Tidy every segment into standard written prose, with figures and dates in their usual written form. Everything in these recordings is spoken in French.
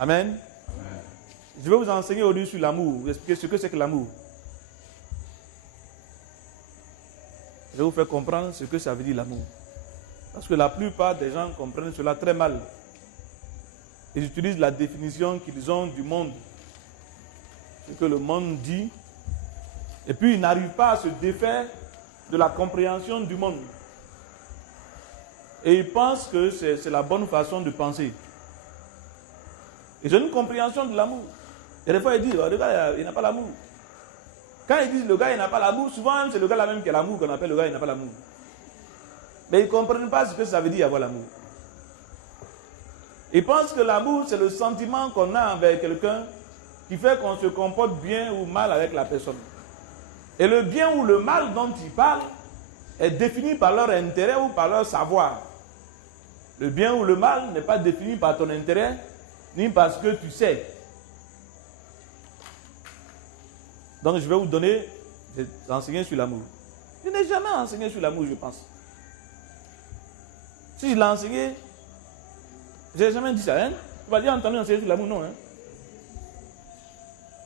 Amen. Je vais vous enseigner aujourd'hui sur l'amour, vous expliquer ce que c'est que l'amour. Je vais vous faire comprendre ce que ça veut dire l'amour. Parce que la plupart des gens comprennent cela très mal. Ils utilisent la définition qu'ils ont du monde. Ce que le monde dit. Et puis ils n'arrivent pas à se défaire de la compréhension du monde. Et ils pensent que c'est la bonne façon de penser. Ils ont une compréhension de l'amour. Et des fois ils disent, oh, le gars il n'a pas l'amour. Quand ils disent le gars il n'a pas l'amour, souvent c'est le gars là même qui a l'amour qu'on appelle le gars il n'a pas l'amour. Mais ils ne comprennent pas ce que ça veut dire avoir l'amour. Ils pensent que l'amour c'est le sentiment qu'on a envers quelqu'un qui fait qu'on se comporte bien ou mal avec la personne. Et le bien ou le mal dont ils parlent est défini par leur intérêt ou par leur savoir. Le bien ou le mal n'est pas défini par ton intérêt, ni parce que tu sais. Donc je vais vous donner, je vais enseigner sur l'amour. Je n'ai jamais enseigné sur l'amour, je pense. Si je l'ai enseigné, je n'ai jamais dit ça. Hein? Tu vas dire entendu enseigner sur l'amour, non. Hein?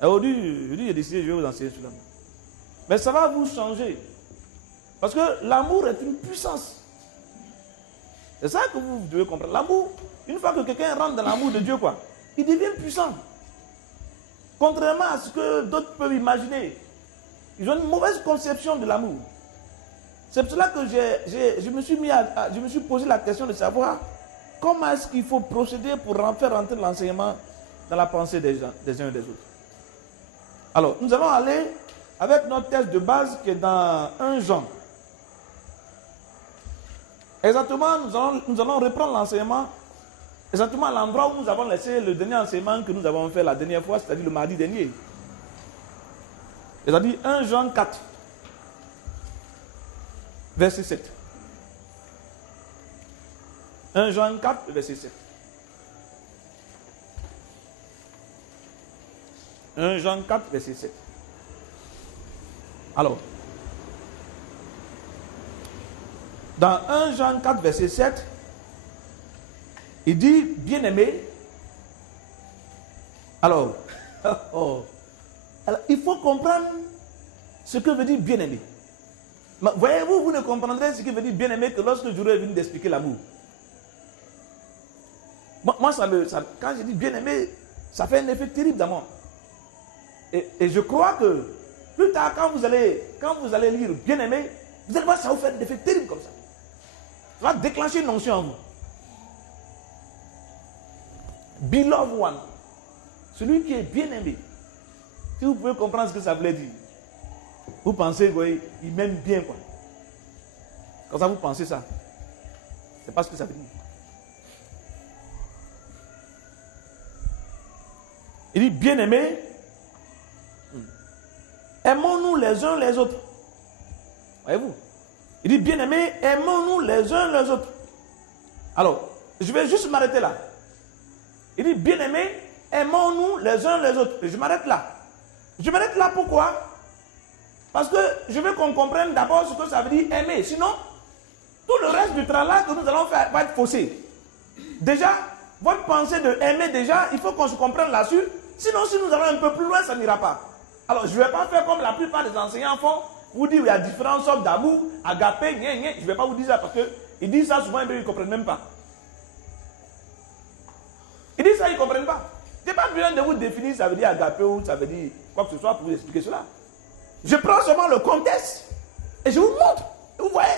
Aujourd'hui, j'ai décidé, je vais vous enseigner sur l'amour. Mais ça va vous changer. Parce que l'amour est une puissance. C'est ça que vous devez comprendre. L'amour, une fois que quelqu'un rentre dans l'amour de Dieu, quoi, il devient puissant. Contrairement à ce que d'autres peuvent imaginer. Ils ont une mauvaise conception de l'amour. C'est pour cela que je me suis posé la question de savoir comment est-ce qu'il faut procéder pour faire rentrer l'enseignement dans la pensée des uns et des autres. Alors, nous allons aller avec notre texte de base qui est dans 1 Jean. Exactement, nous allons reprendre l'enseignement exactement à l'endroit où nous avons laissé le dernier enseignement que nous avons fait la dernière fois, c'est-à-dire le mardi dernier. C'est-à-dire 1 Jean 4, verset 7. 1 Jean 4, verset 7. 1 Jean 4, verset 7. Alors, dans 1 Jean 4, verset 7, il dit, bien-aimé, alors, il faut comprendre ce que veut dire bien-aimé. Voyez-vous, vous ne comprendrez ce que veut dire bien-aimé que lorsque j'aurai venu d'expliquer l'amour. Moi, quand je dis bien-aimé, ça fait un effet terrible dans moi. Et je crois que plus tard, quand vous allez lire bien-aimé, vous allez voir, ça va vous faire un effet terrible comme ça. Ça va déclencher une notion en vous. Beloved one. Celui qui est bien-aimé. Si vous pouvez comprendre ce que ça voulait dire. Vous pensez, vous voyez, il m'aime bien, quoi. Quand ça vous pensez ça, c'est pas ce que ça veut dire. Il dit bien-aimé, aimons-nous les uns les autres. Voyez-vous? Il dit bien-aimé, aimons-nous les uns les autres. Alors, je vais juste m'arrêter là. Il dit bien-aimé, aimons-nous les uns les autres. Et je m'arrête là. Je m'arrête là pourquoi? Parce que je veux qu'on comprenne d'abord ce que ça veut dire aimer. Sinon, tout le reste du travail que nous allons faire va être faussé. Déjà, votre pensée de aimer déjà, il faut qu'on se comprenne là-dessus. Sinon, si nous allons un peu plus loin, ça n'ira pas. Alors, je ne vais pas faire comme la plupart des enseignants font. Vous dire qu'il y a différentes sortes d'amour, agapé, je ne vais pas vous dire ça parce qu'ils disent ça souvent et ils ne comprennent même pas. Ils disent ça, ils ne comprennent pas. Je n'ai pas besoin de vous définir ça veut dire agapé ou ça veut dire quoi que ce soit pour vous expliquer cela. Je prends seulement le contexte et je vous montre. Et vous voyez.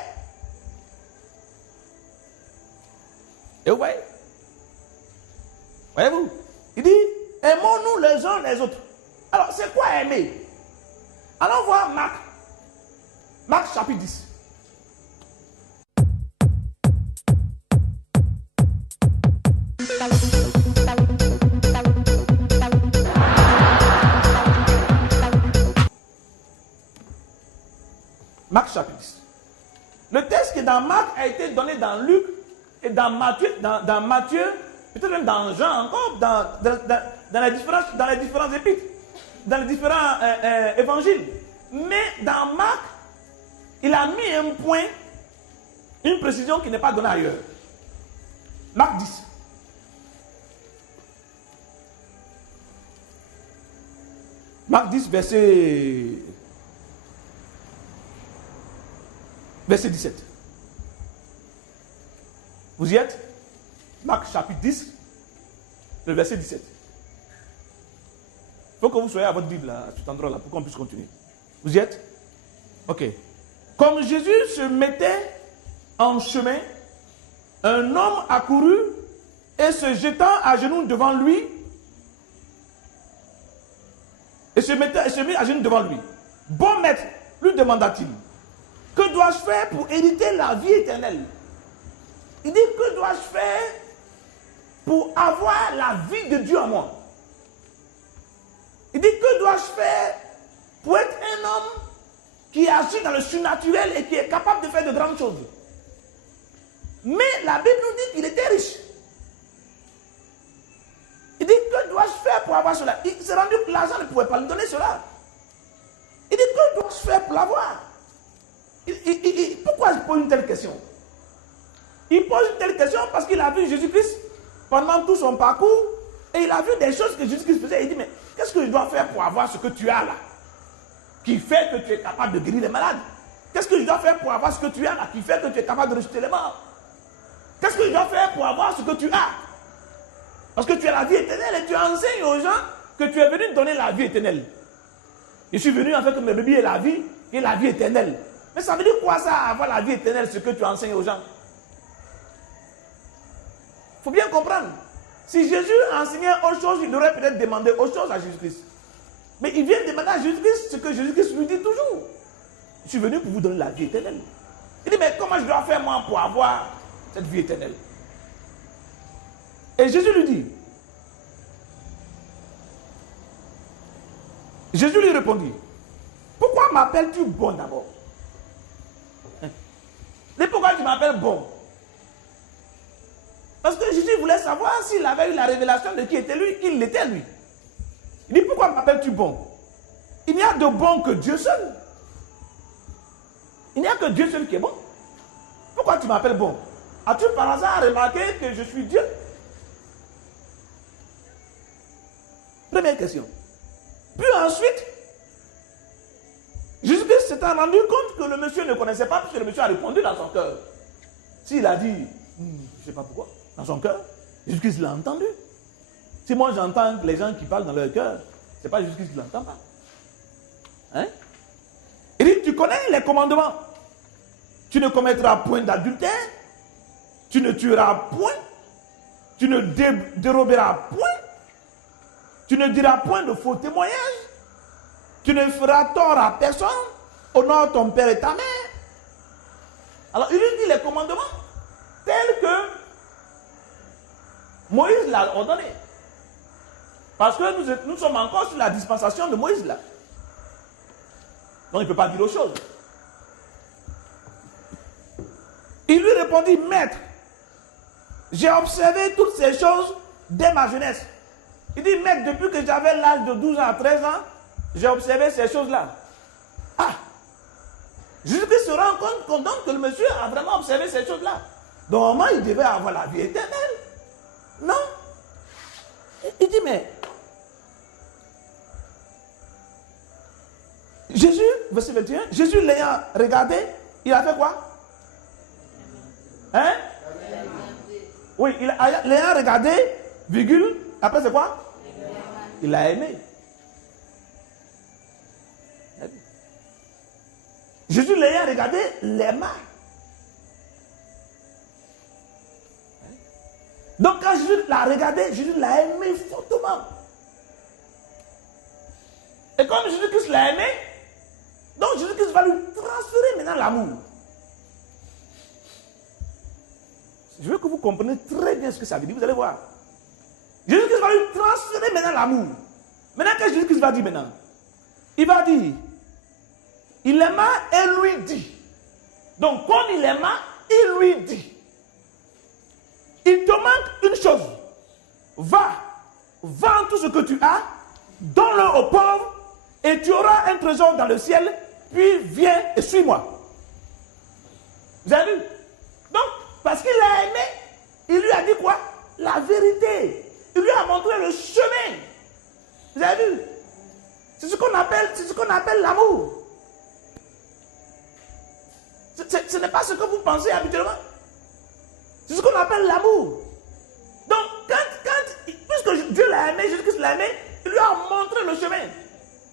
Et vous voyez. Voyez-vous. Il dit, aimons-nous les uns les autres. Alors, c'est quoi aimer? Allons voir Marc. Marc chapitre 10. Marc chapitre 10. Le texte qui est dans Marc a été donné dans Luc et dans Matthieu, peut-être même dans Jean encore, dans les différents épîtres, dans les différents évangiles. Mais dans Marc, il a mis un point, une précision qui n'est pas donnée ailleurs. Marc 10. Marc 10, verset 17. Vous y êtes? Marc chapitre 10, le verset 17. Il faut que vous soyez à votre Bible là, à cet endroit-là, pour qu'on puisse continuer. Vous y êtes? Ok. Comme Jésus se mettait en chemin, un homme accourut et se jetant à genoux devant lui, et se mit à genoux devant lui. Bon maître, lui demanda-t-il, que dois-je faire pour hériter la vie éternelle? Il dit, que dois-je faire pour avoir la vie de Dieu en moi? Il dit, que dois-je faire pour être un homme qui agit dans le surnaturel et qui est capable de faire de grandes choses? Mais la Bible nous dit qu'il était riche. Il dit, que dois-je faire pour avoir cela? Il s'est rendu que l'argent ne pouvait pas lui donner cela. Il dit, que dois-je faire pour l'avoir? Pourquoi il pose une telle question? Il pose une telle question parce qu'il a vu Jésus-Christ pendant tout son parcours et il a vu des choses que Jésus-Christ faisait. Il dit, mais qu'est-ce que je dois faire pour avoir ce que tu as là, qui fait que tu es capable de guérir les malades? Qu'est-ce que je dois faire pour avoir ce que tu as là, qui fait que tu es capable de rejeter les morts? Qu'est-ce que je dois faire pour avoir ce que tu as? Parce que tu as la vie éternelle et tu enseignes aux gens que tu es venu donner la vie éternelle. Je suis venu en fait que mes bébés aient la vie et la vie éternelle. Mais ça veut dire quoi ça, avoir la vie éternelle, ce que tu enseignes aux gens? Il faut bien comprendre. Si Jésus enseignait autre chose, il aurait peut-être demandé autre chose à Jésus-Christ. Mais il vient demander à Jésus-Christ ce que Jésus-Christ lui dit toujours. Je suis venu pour vous donner la vie éternelle. Il dit, mais comment je dois faire moi pour avoir cette vie éternelle? Et Jésus lui dit, Jésus lui répondit, pourquoi m'appelles-tu bon d'abord? Et pourquoi tu m'appelles bon? Parce que Jésus voulait savoir s'il avait eu la révélation de qui était lui, qu'il l'était lui. Il dit, pourquoi m'appelles-tu bon? Il n'y a de bon que Dieu seul. Il n'y a que Dieu seul qui est bon. Pourquoi tu m'appelles bon? As-tu par hasard remarqué que je suis Dieu? Première question. Puis ensuite, Jésus-Christ s'est rendu compte que le monsieur ne connaissait pas, puisque le monsieur a répondu dans son cœur. S'il a dit, je ne sais pas pourquoi, dans son cœur, Jésus-Christ l'a entendu. Si moi j'entends les gens qui parlent dans leur cœur, ce n'est pas Jésus-Christ qui ne l'entend pas. Hein? Il dit, tu connais les commandements. Tu ne commettras point d'adultère, tu ne tueras point, tu ne déroberas point, tu ne diras point de faux témoignages, tu ne feras tort à personne, honore ton père et ta mère. Alors il lui dit les commandements tels que Moïse l'a ordonné. Parce que nous sommes encore sur la dispensation de Moïse là. Donc il ne peut pas dire autre chose. Il lui répondit, maître, j'ai observé toutes ces choses dès ma jeunesse. Il dit, maître, depuis que j'avais l'âge de 12 ans à 13 ans, j'ai observé ces choses-là. Ah! Jésus-Christ se rend compte que le monsieur a vraiment observé ces choses-là. Donc, normalement, il devait avoir la vie éternelle. Non? Il dit, mais Jésus, verset 21, Jésus l'ayant regardé, il a fait quoi? Hein? Oui, l'ayant regardé, virgule, après c'est quoi? Il a aimé. Jésus l'ayant regardé, l'aima. Donc quand Jésus l'a regardé, Jésus l'a aimé fortement. Et comme Jésus-Christ l'a aimé, donc Jésus-Christ va lui transférer maintenant l'amour. Je veux que vous compreniez très bien ce que ça veut dire, vous allez voir. Jésus-Christ va lui transférer maintenant l'amour. Maintenant, qu'est-ce que Jésus-Christ va dire maintenant? Il va dire, il aima et lui dit. Donc, comme il aima, il lui dit, il te manque une chose. Va, vends tout ce que tu as, donne-le aux pauvres, et tu auras un trésor dans le ciel, puis viens et suis-moi. Vous avez vu? Donc, parce qu'il l'a aimé, il lui a dit quoi? La vérité. Il lui a montré le chemin. Vous avez vu? C'est ce qu'on appelle l'amour. Ce n'est pas ce que vous pensez habituellement. C'est ce qu'on appelle l'amour. Donc, puisque Dieu l'a aimé, Jésus-Christ l'a aimé, il lui a montré le chemin.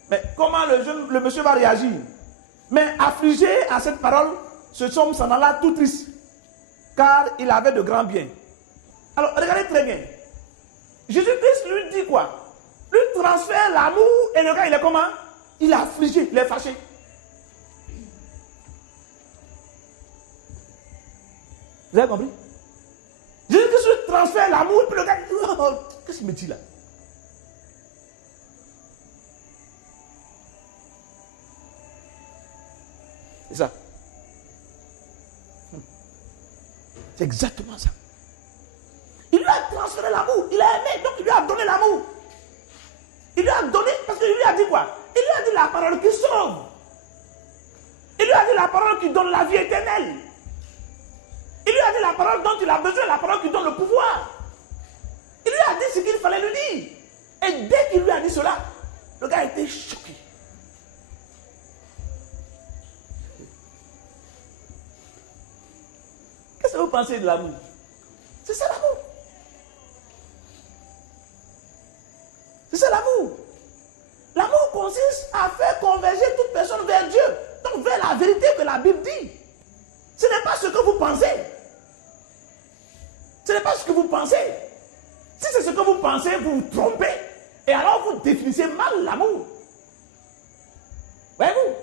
Mais comment le monsieur va réagir? Mais affligé à cette parole, ce homme s'en alla tout triste, car il avait de grands biens. Alors, regardez très bien. Jésus-Christ lui dit quoi? Lui transfère l'amour et le gars, il est comment? Il est affligé, il est fâché. Vous avez compris? Jésus-Christ lui transfère l'amour et puis le gars, oh, qu'est-ce qu'il me dit là? C'est ça. C'est exactement ça. Il lui a transféré l'amour. Il a aimé, donc il lui a donné l'amour. Il lui a donné, parce qu'il lui a dit quoi? Il lui a dit la parole qui sauve. Il lui a dit la parole qui donne la vie éternelle. Il lui a dit la parole dont il a besoin, la parole qui donne le pouvoir. Il lui a dit ce qu'il fallait lui dire. Et dès qu'il lui a dit cela, le gars a été choqué. Qu'est-ce que vous pensez de l'amour? C'est ça l'amour. C'est ça l'amour. L'amour consiste à faire converger toute personne vers Dieu. Donc vers la vérité que la Bible dit. Ce n'est pas ce que vous pensez. Ce n'est pas ce que vous pensez. Si c'est ce que vous pensez, vous vous trompez. Et alors vous définissez mal l'amour. Voyez-vous?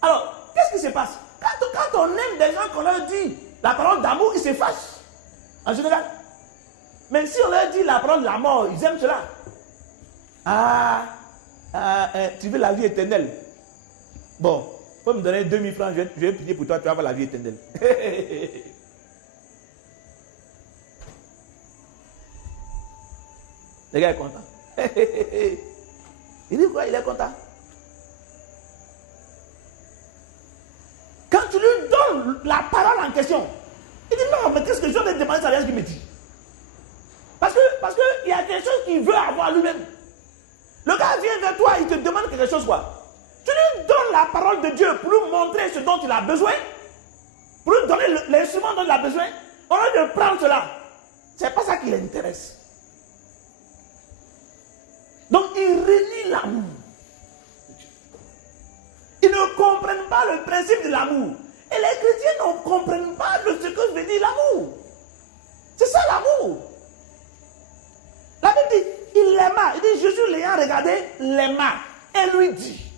Alors, qu'est-ce qui se passe? Quand on aime des gens qu'on leur dit la parole d'amour, ils se fâchent. En général. Mais si on leur dit la parole de la mort, ils aiment cela. Tu veux la vie éternelle? Bon, il faut me donner 2000 francs, je vais prier pour toi, tu vas avoir la vie éternelle. Le gars est content. Il dit quoi? Il est content. Quand tu lui donnes la parole en question, il dit non, mais qu'est-ce que je vais demander, ça rien ce qu'il me dit. Parce qu'il y a quelque chose qu'il veut avoir lui-même. Le gars vient vers toi, il te demande quelque chose, quoi. Tu lui donnes la parole de Dieu pour lui montrer ce dont il a besoin, pour lui donner l'instrument dont il a besoin. Au lieu de prendre cela, c'est pas ça qui l'intéresse. Donc il renie l'amour. Ils ne comprennent pas le principe de l'amour. Et les chrétiens ne comprennent pas ce que veut dire l'amour. C'est ça l'amour. La Bible dit, il l'aima. Il dit, Jésus l'ayant regardé, l'aima. Et lui dit.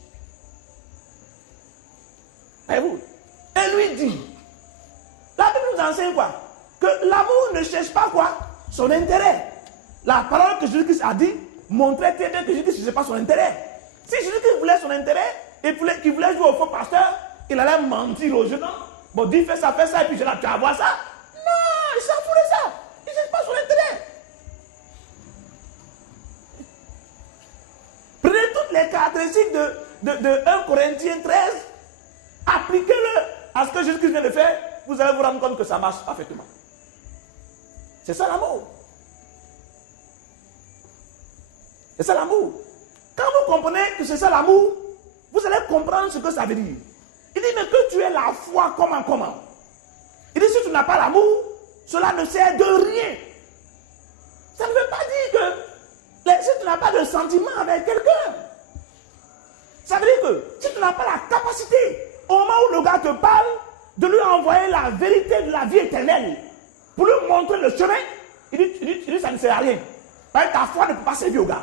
Voyez-vous? Et lui dit. La Bible nous enseigne quoi? Que l'amour ne cherche pas quoi? Son intérêt. La parole que Jésus-Christ a dit montrait très bien que Jésus-Christ ne cherchait pas son intérêt. Si Jésus-Christ voulait son intérêt, qu'il voulait jouer au faux pasteur, il allait mentir aux jeunes. Bon, dis fais ça, et puis je là, tu vas voir ça. Non, il s'en fout de ça. Il ne cherche pas son intérêt. Prenez toutes les caractéristiques de 1 Corinthiens 13, appliquez-le à ce que Jésus-Christ vient de faire, vous allez vous rendre compte que ça marche parfaitement. C'est ça l'amour. C'est ça l'amour. Quand vous comprenez que c'est ça l'amour, vous allez comprendre ce que ça veut dire. Il dit, mais que tu aies la foi, comment? Il dit, si tu n'as pas l'amour, cela ne sert de rien. Ça ne veut pas dire que si tu n'as pas de sentiment avec quelqu'un, ça veut dire que si tu n'as pas la capacité, au moment où le gars te parle, de lui envoyer la vérité de la vie éternelle, pour lui montrer le chemin, il dit ça ne sert à rien. Parce que ta foi ne peut pas servir au gars.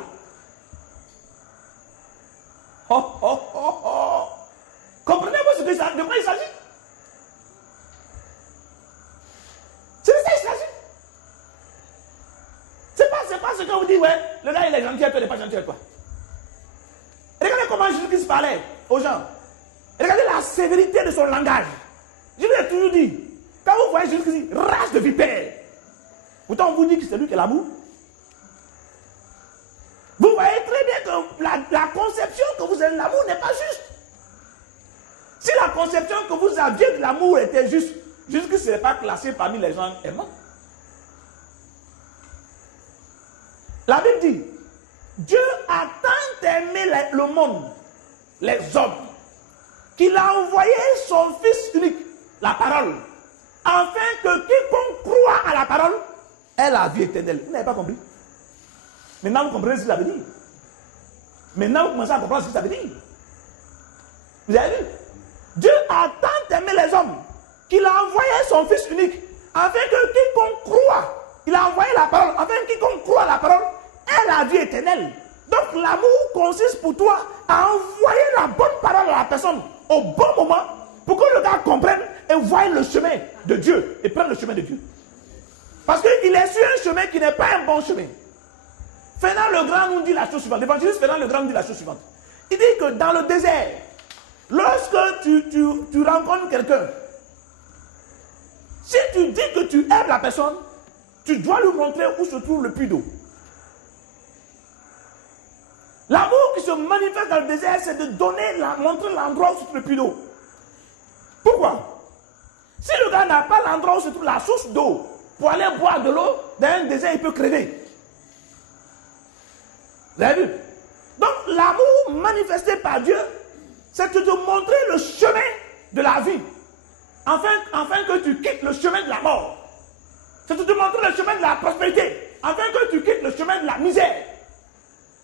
Comprenez-vous de quoi il s'agit? C'est de ça qu'il s'agit. C'est pas ce que vous dites, ouais, le gars il est gentil à toi, il n'est pas gentil à toi. Regardez comment Jésus-Christ parlait aux gens. Regardez la sévérité de son langage. Je vous ai toujours dit, quand vous voyez Jésus-Christ, race de vipère. Pourtant on vous dit que c'est lui qui est l'amour. Vous voyez très bien que la conception que vous avez de l'amour n'est pas juste. Si la conception que vous aviez de l'amour était juste, Jésus-Christ ne serait pas classé parmi les gens aimants. La Bible dit, Dieu a tant aimé le monde, les hommes, qu'il a envoyé son Fils unique, la parole, afin que quiconque croit à la parole ait la vie éternelle. Vous n'avez pas compris? Maintenant, vous comprenez ce que ça veut dire. Maintenant, vous commencez à comprendre ce que ça veut dire. Vous avez vu? Dieu a tant aimé les hommes qu'il a envoyé son Fils unique, afin que quiconque croit, il a envoyé la parole, afin que quiconque croit à la parole ait la vie éternelle. Donc l'amour consiste pour toi à envoyer la bonne parole à la personne au bon moment pour que le gars comprenne et voie le chemin de Dieu et prenne le chemin de Dieu. Parce qu'il est sur un chemin qui n'est pas un bon chemin. Fernand le Grand nous dit la chose suivante. L'évangéliste Fernand le Grand nous dit la chose suivante. Il dit que dans le désert, lorsque tu rencontres quelqu'un, si tu dis que tu aimes la personne, tu dois lui montrer où se trouve le puits d'eau. L'amour qui se manifeste dans le désert, c'est de montrer l'endroit où se trouve le puits d'eau. Pourquoi? Si le gars n'a pas l'endroit où se trouve la source d'eau pour aller boire de l'eau, dans un désert, il peut crever. Vous avez vu? Donc, l'amour manifesté par Dieu, c'est de te montrer le chemin de la vie, afin que tu quittes le chemin de la mort. C'est de te montrer le chemin de la prospérité, afin que tu quittes le chemin de la misère.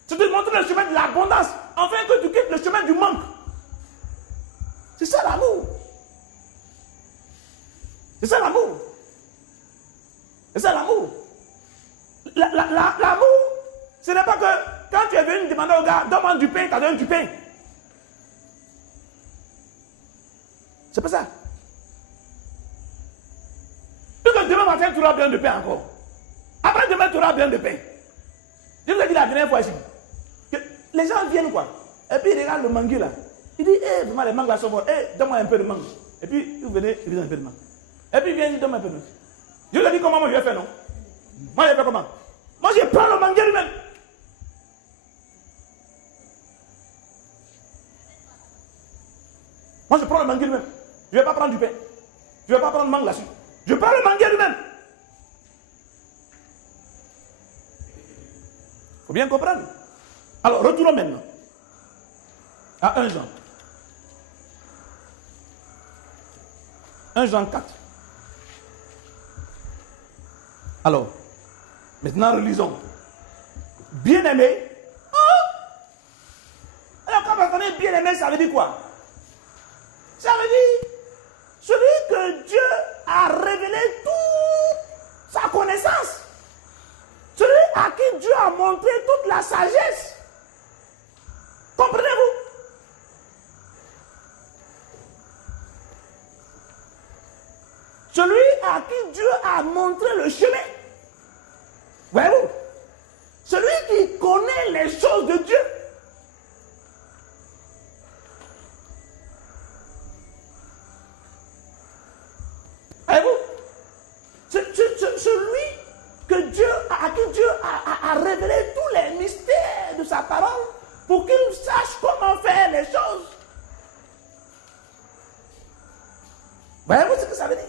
C'est de te montrer le chemin de l'abondance, afin que tu quittes le chemin du manque. C'est ça l'amour. C'est ça l'amour. C'est ça l'amour. L'amour, ce n'est pas que quand tu es venu demander au gars, donne-moi du pain, tu as donné du pain. C'est pas ça. Puis que demain matin, tu auras besoin de pain encore. Après demain, tu auras besoin de pain. Je vous ai dit la dernière fois ici. Que les gens viennent quoi. Et puis ils regardent le mangue là. Il dit, vraiment les mangues là sont bonnes. Donne-moi un peu de mangue. Et puis vous venez, il donne un peu de mangue. Et puis il vient, il donne un peu de mangue. Je vous ai dit comment moi je vais faire, non? Moi je vais faire comment? Moi je prends le mangue lui-même. Moi je prends le mangue lui-même. Je ne vais pas prendre du pain. Je ne vais pas prendre le mangue là-dessus. Je prends le mangue lui-même. Il faut bien comprendre. Alors, retournons maintenant à 1 Jean. 1 Jean 4. Alors, maintenant relisons. Bien-aimé. Alors, quand vous entendez bien-aimé, ça veut dire quoi? Ça veut dire celui que Dieu a révélé toute sa connaissance. Celui à qui Dieu a montré toute la sagesse. Comprenez-vous? Celui à qui Dieu a montré le chemin. Voyez-vous? Celui qui connaît les choses de Dieu. Voyez-vous? Celui à qui Dieu a révélé tous les mystères de sa parole pour qu'il sache comment faire les choses. Voyez-vous ce que ça veut dire?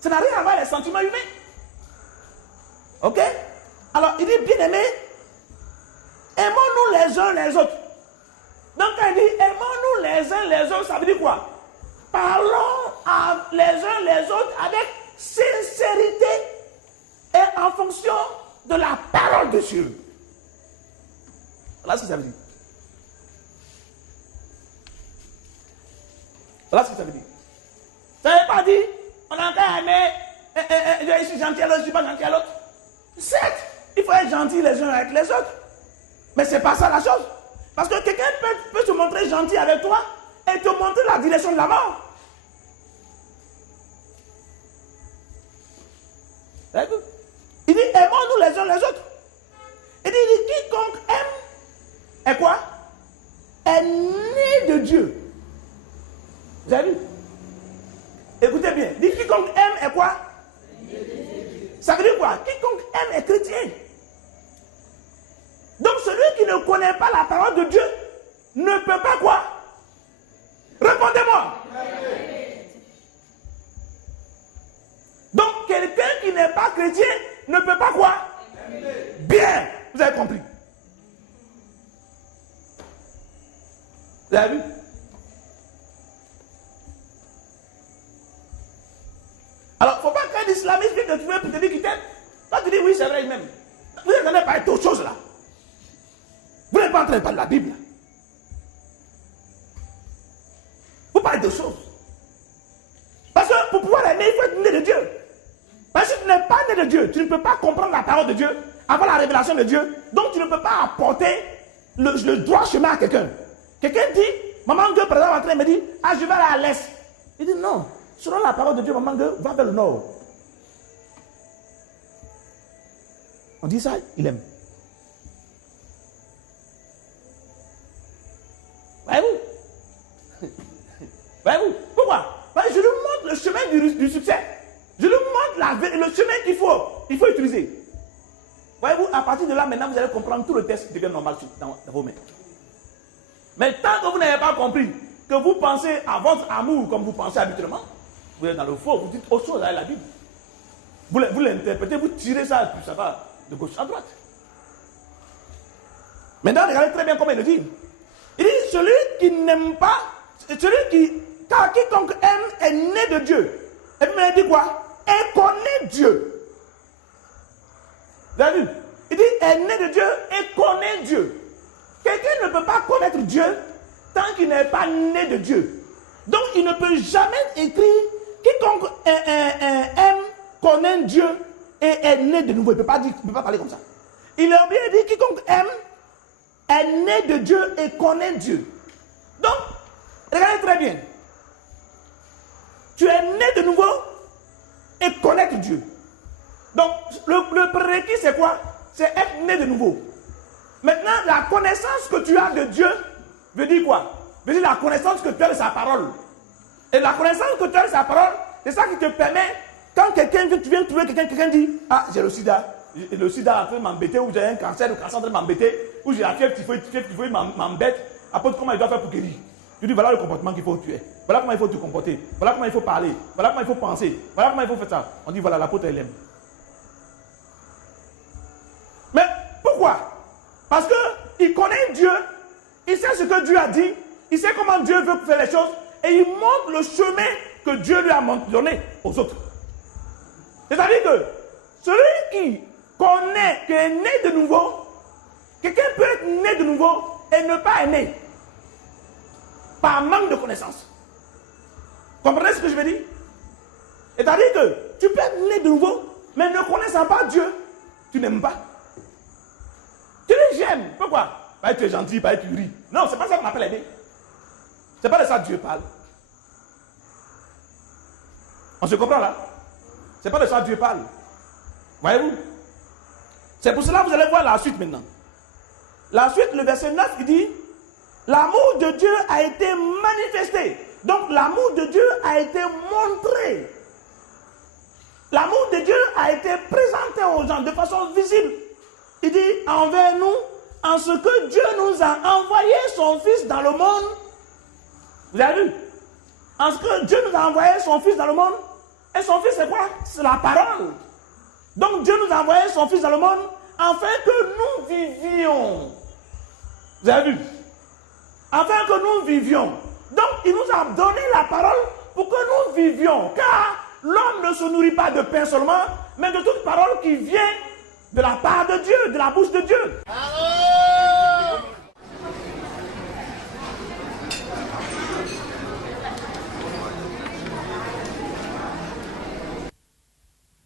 Ça n'a rien à voir avec les sentiments humains. Ok? Alors, il dit, bien-aimé, aimons-nous les uns les autres. Donc, quand il dit, aimons-nous les uns les autres, ça veut dire quoi? Parlons les uns les autres avec sincérité et en fonction de la parole de Dieu. Voilà ce que ça veut dire. Voilà ce que ça veut dire. Ça ne veut pas dire, on a qu'à aimer, je suis gentil à l'autre, je ne suis pas gentil à l'autre. Certes, il faut être gentil les uns avec les autres. Mais ce n'est pas ça la chose. Parce que quelqu'un peut se montrer gentil avec toi et te montrer la direction de la mort. Il dit, aimons-nous les uns les autres. Il dit, quiconque aime est quoi? Est né de Dieu. Vous avez vu? Écoutez bien. Il dit, quiconque aime est quoi? Ça veut dire quoi? Quiconque aime est chrétien. Donc celui qui ne connaît pas la parole de Dieu ne peut pas quoi? Répondez-moi. Donc quelqu'un qui n'est pas chrétien ne peut pas quoi? Bien, vous avez compris. Vous avez vu? Alors, il ne faut pas qu'un islamiste vienne te trouver pour te dire qu'il t'aime. Toi, tu dis oui, c'est vrai, il m'aime. Vous n'êtes en train de parler d'autre chose là. Vous n'êtes pas en train de parler de la Bible. Vous parlez de choses. Parce que pour pouvoir aimer, il faut être né de Dieu. Parce que si tu n'es pas né de Dieu, tu ne peux pas comprendre la parole de Dieu, avoir la révélation de Dieu. Donc tu ne peux pas apporter le droit chemin à quelqu'un. Quelqu'un dit, maman Gueux, par exemple, en train de me dire, ah, je vais aller à l'est. Il dit non, selon la parole de Dieu, maman Gueux, va vers le nord. On dit ça, il aime. Voyez-vous? Voyez-vous? Pourquoi? Parce que je lui montre le chemin du succès. Je lui montre le chemin qu'il faut utiliser. Voyez-vous, à partir de là, maintenant, vous allez comprendre tout le test de quelqu'un normal dans vos mains. Mais tant que vous n'avez pas compris que vous pensez à votre amour comme vous pensez habituellement, vous êtes dans le faux, vous dites autre chose avec la Bible. Vous l'interprétez, vous tirez ça, puis ça va de gauche à droite. Maintenant, regardez très bien comment il le dit. Il dit, celui qui n'aime pas, car quiconque aime est né de Dieu. Et puis il dit quoi? Et connaît Dieu. Vous avez vu? Il dit, est né de Dieu et connaît Dieu. Quelqu'un ne peut pas connaître Dieu tant qu'il n'est pas né de Dieu. Donc il ne peut jamais écrire, quiconque aime, connaît Dieu et est né de nouveau. Il ne peut pas parler comme ça. Il a bien dit, quiconque aime, est né de Dieu et connaît Dieu. Donc, regardez très bien. Tu es né de nouveau et connaître Dieu. Donc, le prérequis, c'est quoi? C'est être né de nouveau. Maintenant, la connaissance que tu as de Dieu veut dire quoi? Veut dire la connaissance que tu as de sa parole. Et la connaissance que tu as de sa parole, c'est ça qui te permet, quand tu viens trouver quelqu'un dit, ah, j'ai le sida est en train de m'embêter, ou j'ai un cancer, le cancer est en train de m'embêter, ou j'ai la fièvre typhoïde m'embête, après comment il doit faire pour guérir? Tu dis, voilà le comportement qu'il faut tuer. Voilà comment il faut te comporter. Voilà comment il faut parler. Voilà comment il faut penser. Voilà comment il faut faire ça. On dit, voilà, l'apôtre, elle aime. Mais pourquoi? Parce qu'il connaît Dieu. Il sait ce que Dieu a dit. Il sait comment Dieu veut faire les choses. Et il montre le chemin que Dieu lui a donné aux autres. C'est-à-dire que celui qui connaît, qui est né de nouveau, quelqu'un peut être né de nouveau et ne pas être né. Par manque de connaissance. Comprenez ce que je veux dire? C'est-à-dire que tu peux être né de nouveau, mais ne connaissant pas Dieu, tu n'aimes pas. Tu dis j'aime. Pourquoi? Parce que tu es gentil, parce que tu ris. Non, c'est pas ça qu'on appelle aimer. C'est pas de ça que Dieu parle. On se comprend là? C'est pas de ça que Dieu parle. Voyez-vous? C'est pour cela que vous allez voir la suite maintenant. La suite, le verset 9, il dit, l'amour de Dieu a été manifesté. Donc l'amour de Dieu a été montré. L'amour de Dieu a été présenté aux gens de façon visible. Il dit envers nous, en ce que Dieu nous a envoyé son Fils dans le monde. Vous avez vu? En ce que Dieu nous a envoyé son Fils dans le monde. Et son Fils c'est quoi? C'est la parole. Donc Dieu nous a envoyé son Fils dans le monde afin que nous vivions. Vous avez vu? Afin que nous vivions. Donc il nous a donné la parole pour que nous vivions. Car l'homme ne se nourrit pas de pain seulement, mais de toute parole qui vient de la part de Dieu, de la bouche de Dieu.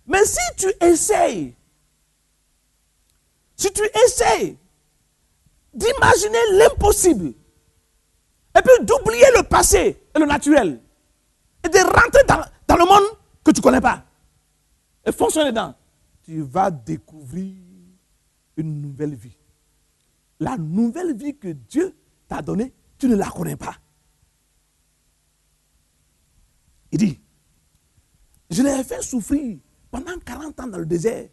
Mais si tu essayes d'imaginer l'impossible, et puis d'oublier le passé et le naturel, et de rentrer dans le monde que tu ne connais pas, et fonctionner dedans, tu vas découvrir une nouvelle vie. La nouvelle vie que Dieu t'a donnée, tu ne la connais pas. Il dit, je les ai fait souffrir pendant 40 ans dans le désert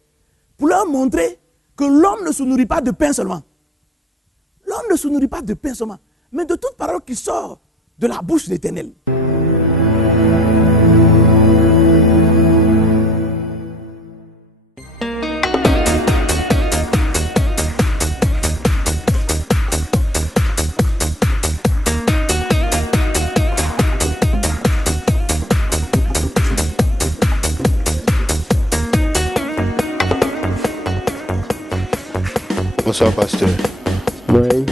pour leur montrer que l'homme ne se nourrit pas de pain seulement. L'homme ne se nourrit pas de pain seulement, mais de toute parole qui sort de la bouche de l'Éternel. Bonsoir, pasteur. Oui,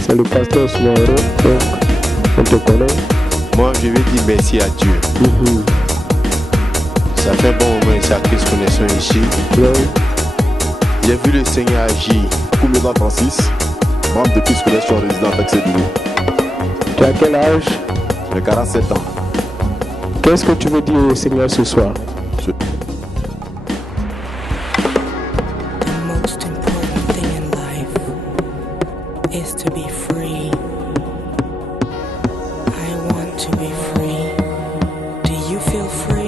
c'est le pasteur Smoro, donc on te connaît. Moi, je vais dire merci à Dieu. Ça fait un bon moment et ça que nous connaissons ici. Oui. J'ai vu le Seigneur agir. Koumena Francis, membre de Pisco Collège résident avec ses boulots. Tu as quel âge? J'ai 47 ans. Qu'est-ce que tu veux dire au Seigneur ce soir? The most important thing in life is to be free. I want to be free. Do you feel free?